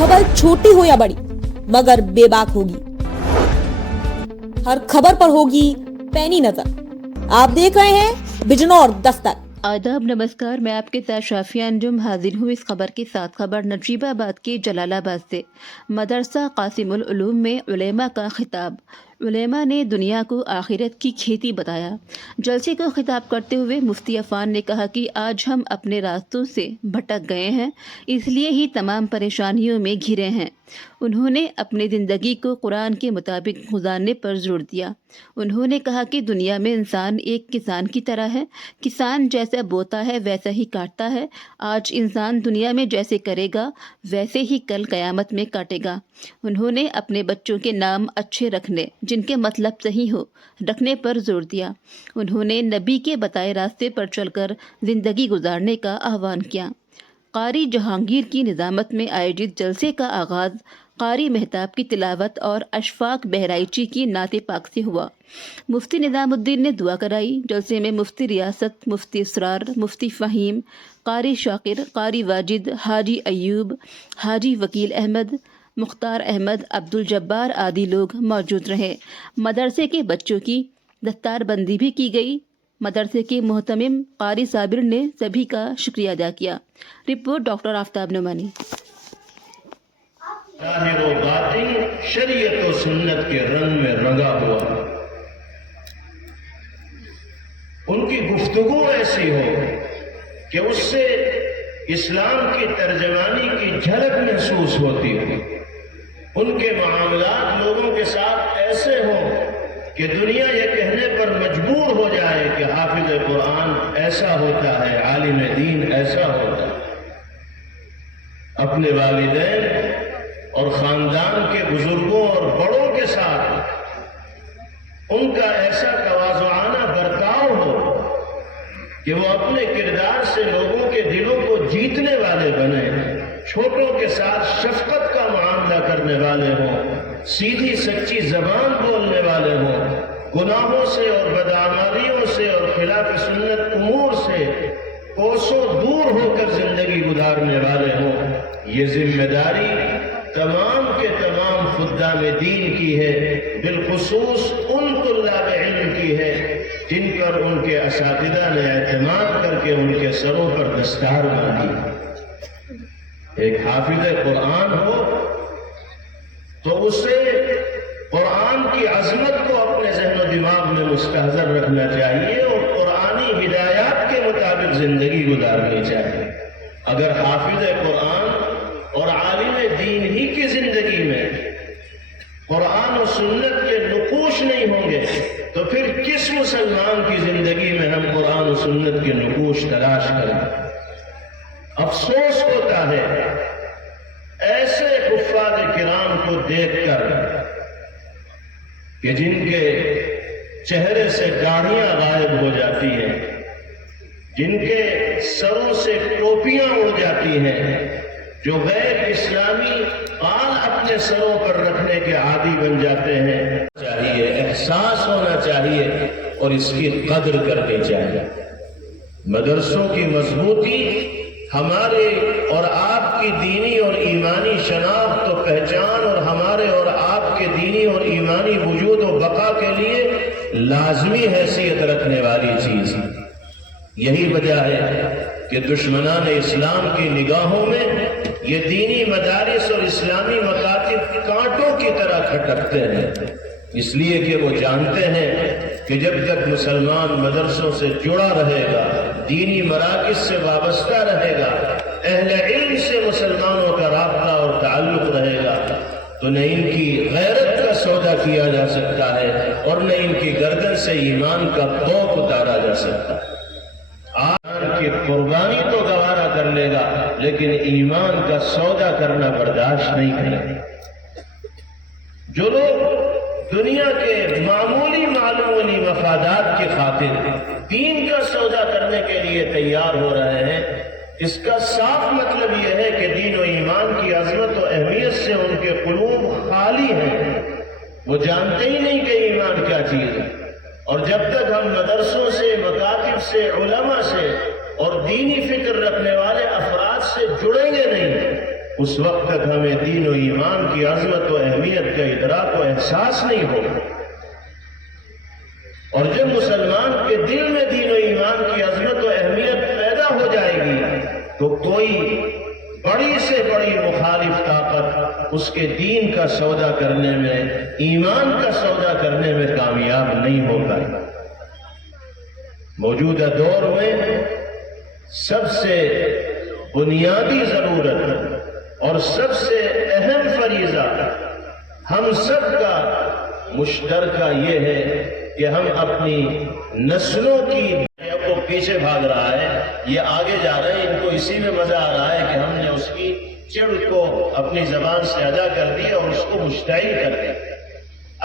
खबर छोटी हो या बड़ी मगर बेबाक होगी। हर खबर पर होगी पैनी नजर। आप देख रहे हैं बिजनौर दस्तक। आदाब, नमस्कार। मैं आपके साथ शाफिया अंजुम हाजिर हूँ इस खबर के साथ। खबर नजीबाबाद के जलालाबाद से। मदरसा कासिमुल उलूम में उलेमा का खिताब। उलेमा ने दुनिया को आखिरत की खेती बताया। जलसे को खिताब करते हुए मुफ्ती अफान ने कहा कि आज हम अपने रास्तों से भटक गए हैं, इसलिए ही तमाम परेशानियों में घिरे हैं। उन्होंने अपनी ज़िंदगी को कुरान के मुताबिक गुजारने पर जोर दिया। उन्होंने कहा कि दुनिया में इंसान एक किसान की तरह है। किसान जैसा बोता है वैसा ही काटता है। आज इंसान दुनिया में जैसे करेगा वैसे ही कल क़यामत में काटेगा। उन्होंने अपने बच्चों के नाम अच्छे रखने, जिनके मतलब सही हो, रखने पर जोर दिया। उन्होंने नबी के बताए रास्ते पर चलकर ज़िंदगी गुजारने का आह्वान किया। कारी जहांगीर की निज़ामत में आयोजित जलसे का आगाज़ कारी मेहताब की तिलावत और अशफाक बहराइची की नाते पाक से हुआ। मुफ्ती निज़ामुद्दीन ने दुआ कराई। जलसे में मुफ्ती रियासत, मुफ्ती इसरार, मुफ्ती फ़हीम, कारी शाकिर, कारी वाजिद, हाजी अयूब, हाजी वकील अहमद, मुख्तार अहमद, अब्दुल जब्बार आदि लोग मौजूद रहे। मदरसे के बच्चों की दस्तारबंदी भी की गई। मदरसे के मोहतमिम कारी साबिर ने सभी का शुक्रिया अदा किया। Report doctor Aftab Nomani. ज़ाहिर व बातिन शरीयत व सुन्नत के रंग में रंगा हुआ, उनकी गुफ्तगू ऐसी हो कि उससे इस्लाम की तर्जमानी की झलक महसूस होती हो। उनके मामलात लोगों के साथ ऐसे हों कि दुनिया ये कहने पर मजबूर हो जाए कि हाफिज कुरान ऐसा होता है, आलिम दीन ऐसा होता है। अपने वालिदैन और ख़ानदान के बुजुर्गों और बड़ों के साथ उनका ऐसा तवाज़ुआना बर्ताव हो कि वो अपने किरदार से लोगों के दिलों को जीतने वाले बने, छोटों के साथ शफकत का मामला करने वाले हों, सीधी सच्ची जबान बोलने वाले हों, गुनाहों से और बदआमालियों से और खिलाफ सुन्नत उमूर से कोसों दूर होकर जिंदगी गुजारने वाले हों। ये जिम्मेदारी तमाम के तमाम खुद्दाम दीन की है, बिलखुसूस उन तुल्लाब इल्म की है जिन पर उनके असातिज़ा ने एतमाद करके उनके सरों पर दस्तार बांधी। एक हाफिज़ कुरान हो तो उसे कुरान की अजमत को अपने ज़हन और दिमाग में मुस्तहज़र रखना चाहिए और कुरानी हिदायत के मुताबिक ज़िंदगी गुजारनी चाहिए। अगर हाफिज़ कुरान और आलिम दीन ही की ज़िंदगी में कुरान और सुन्नत के नुकूश नहीं होंगे तो फिर किस मुसलमान की ज़िंदगी में हम कुरान और सुन्नत के नुकूश तलाश करें। अफसोस होता है ऐसे कुफ़ार किराम को देखकर कि जिनके चेहरे से दाढ़ियां गायब हो जाती हैं, जिनके सरों से टोपियां उड़ जाती हैं, जो गैर इस्लामी बाल अपने सरों पर रखने के आदी बन जाते हैं। चाहिए एहसास होना चाहिए और इसकी कदर करनी चाहिए। मदरसों की मजबूती हमारे और आपकी दीनी और ईमानी शनाख्त और पहचान और हमारे और आपके दीनी और ईमानी वजूद और बका के लिए लाजमी हैसियत रखने वाली चीज। यही वजह है कि दुश्मनान इस्लाम की निगाहों में ये दीनी मदारिस और इस्लामी मकातिब कांटों की तरह खटकते हैं, इसलिए कि वो जानते हैं कि जब तक मुसलमान मदरसों से जुड़ा रहेगा, दीनी मराकिज से वाबस्ता रहेगा, अहले इल्म से मुसलमानों का राब्ता और ताल्लुक रहेगा, तो न इनकी गैरत का सौदा किया जा सकता है और न इनकी गर्दन से ईमान का तोप उतारा जा सकता है। की कुर्बानी तो गवारा कर लेगा लेकिन ईमान का सौदा करना बर्दाश्त नहीं करेगा। जो लोग दुनिया के मामूली मालूमी मफादात की खातिर दीन का सौदा करने के लिए तैयार हो रहे हैं, इसका साफ मतलब यह है कि दीन और ईमान की अजमत और अहमियत से उनके कुलूब खाली हैं। वो जानते ही नहीं कि ईमान क्या चीज है। और जब तक हम मदरसों से, मकातिब से, उलमा से और दीनी फिक्र रखने वाले अफराद से जुड़ेंगे नहीं, اس وقت تک ہمیں دین و ایمان کی عظمت و اہمیت کا ادراک و احساس نہیں ہوگا. اور جب مسلمان کے دل میں دین و ایمان کی عظمت و اہمیت پیدا ہو جائے گی تو کوئی بڑی سے بڑی مخالف طاقت اس کے دین کا سودا کرنے میں، ایمان کا سودا کرنے میں کامیاب نہیں ہوگا. موجودہ دور میں سب سے بنیادی ضرورت اور سب سے اہم فریضہ ہم سب کا مشترکہ یہ ہے کہ ہم اپنی نسلوں کی وہ پیچھے بھاگ رہا ہے، یہ آگے جا رہے ہیں، ان کو اسی میں مزہ آ رہا ہے کہ ہم نے اس کی چڑ کو اپنی زبان سے ادا کر دیا اور اس کو مشتعل کر دیا.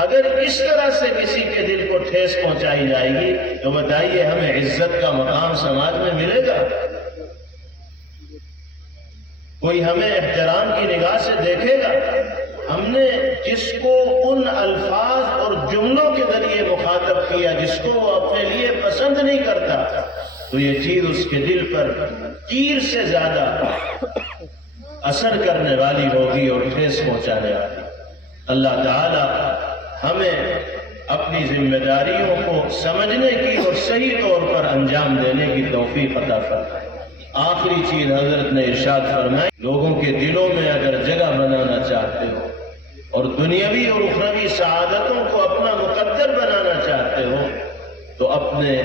اگر اس طرح سے کسی کے دل کو ٹھیس پہنچائی جائے گی تو بتائیے ہمیں عزت کا مقام سماج میں ملے گا؟ کوئی ہمیں احترام کی نگاہ سے دیکھے گا؟ ہم نے جس کو ان الفاظ اور جملوں کے ذریعے مخاطب کیا جس کو وہ اپنے لیے پسند نہیں کرتا، تو یہ چیز اس کے دل پر تیر سے زیادہ اثر کرنے والی ہوگی اور ٹھیس پہنچانے والی. اللہ تعالی ہمیں اپنی ذمہ داریوں کو سمجھنے کی اور صحیح طور پر انجام دینے کی توفیق عطا فرمائے. آخری چیز حضرت نے ارشاد فرمائی، لوگوں کے دلوں میں اگر جگہ بنانا چاہتے ہو اور دنیاوی اور اخروی سعادتوں کو اپنا مقدر بنانا چاہتے ہو تو اپنے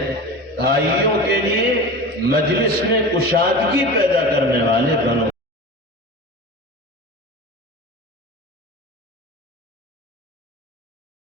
بھائیوں کے لیے مجلس میں کشادگی پیدا کرنے والے بنو.